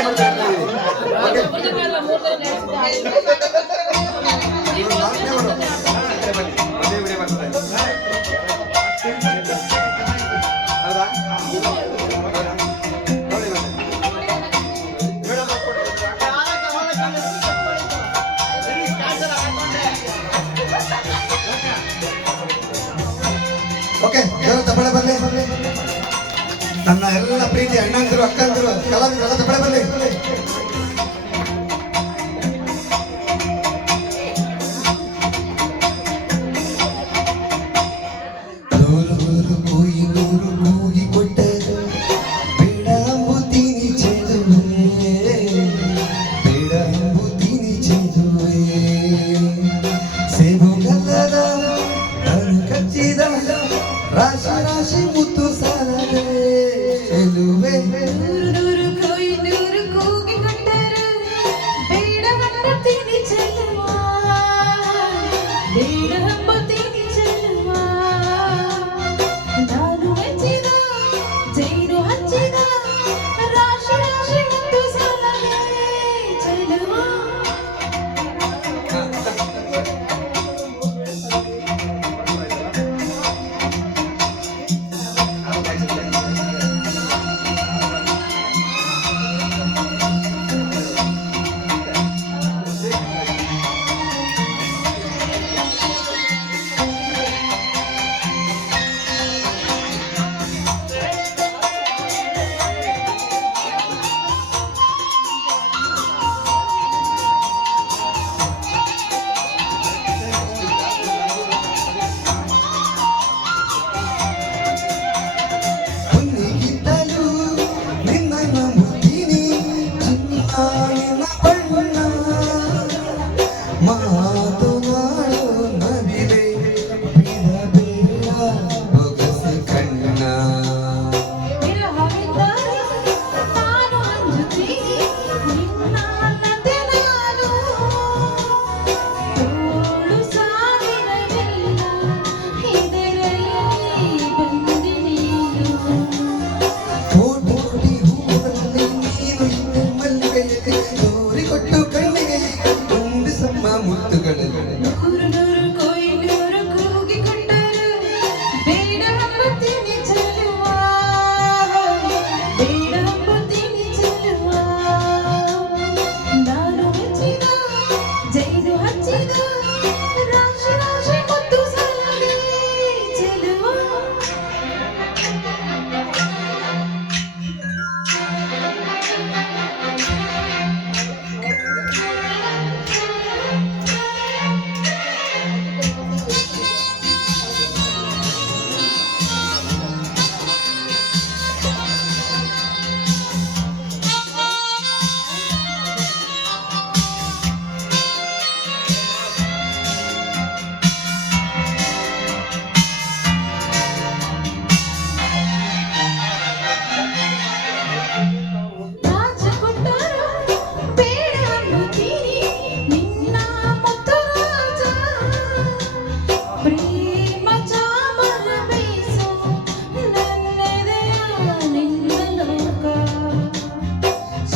ಆಗಿ ನನ್ನ ಎಲ್ಲ ಪ್ರೀತಿ ಅಣ್ಣಂದಿರು ಅಕ್ಕಂದಿರು ಕಲಾವಿದರು ಕಲಾವಿದ ಬರಲಿ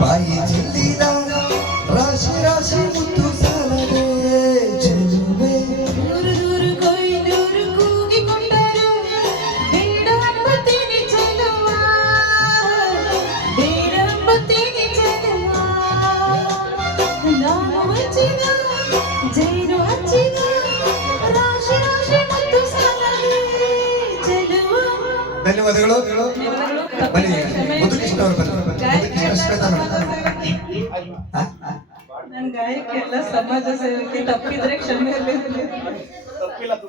బాయి చెల్లిదా రాశి రాశి ముద్దు సాలదే. చెలువే దూరు దూరు కోయి దూరు కూగికుంటారు ನಂಗೆ ಆಯ್ಕೆ ಎಲ್ಲ ಸಮಾಜ ಸೇರಿಕೆ ತಪ್ಪಿದ್ರೆ ಕ್ಷಮೆ